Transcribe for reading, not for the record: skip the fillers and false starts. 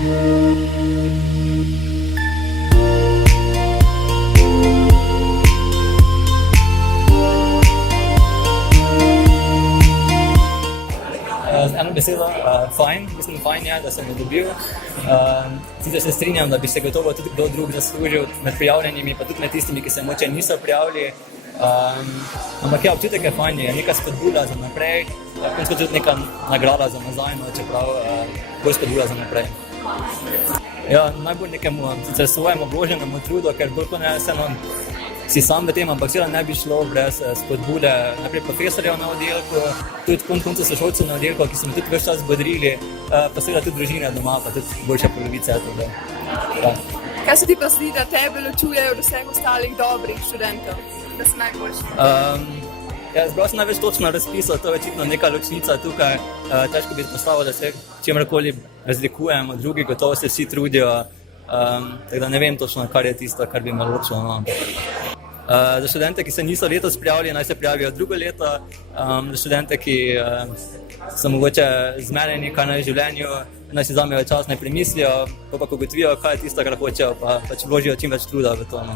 Z eno besedo, fajn, mislim fajn je, da sem jo dobil. Sicer se strinjam, da bi se gotovo tudi kdo drug zaslužil med prijavljenimi, pa tudi med tistimi, ki se mogoče niso prijavili. Ampak ja, občutek je fajn, je neka spodbuda za naprej, končno tudi neka nagrada za nazaj, no, čeprav bolj spodbuda za naprej. Ja, najbolj nekemu sicer svojemu vloženemu trudu, ker bolj kot ne vseeno si sam v tem, ampak seveda ne bi šlo brez spodbude najprej profesorjev na oddelku, tudi koncu sošolcev na oddelku, ki so me tudi ves čas bodrili, pa seveda tudi družine doma, pa tudi boljša polovica. Ja. Kaj se ti pa zdi, da tebe ločujejo od vseh ostalih dobrih študentov, da si najboljši? Ja, zbral sem največ točno razpisal, to je očitno neka ločnica tukaj. Težko bi izpostavil, da se čemrkoli razlikujemo od drugih, gotovo se vsi trudijo, tako da ne vem točno, kar je tisto, kar bi me ločilo. No. Za študente, ki se niso letos prijavili, naj se prijavijo drugo leto. Za študente, ki so mogoče zmenjeni kaj na življenju, naj si vzamejo čas, naj premislijo, pa ugotovijo, kaj je tisto, kar hočejo, pa vložijo čim več truda v to. No.